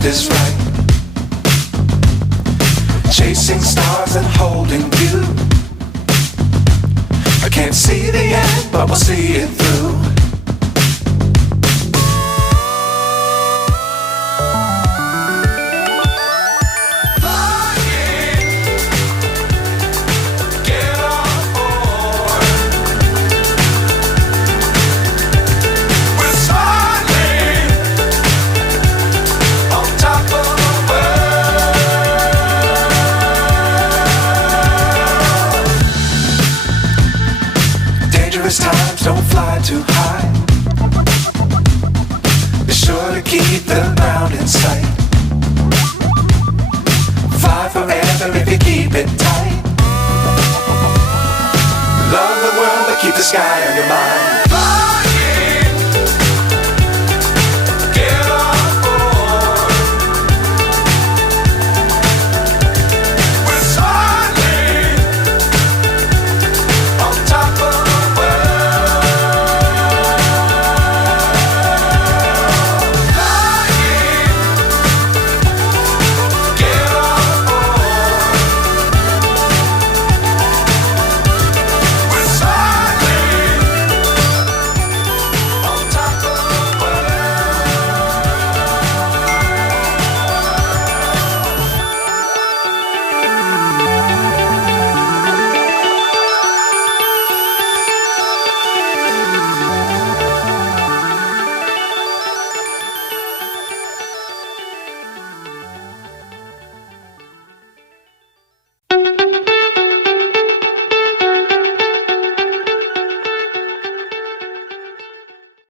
left is right. Chasing stars and holding you. I can't see the end, but we'll see it through. Times don't fly too high. Be sure to keep the ground in sight. Fly forever if you keep it tight. Love the world but keep the sky on your mind.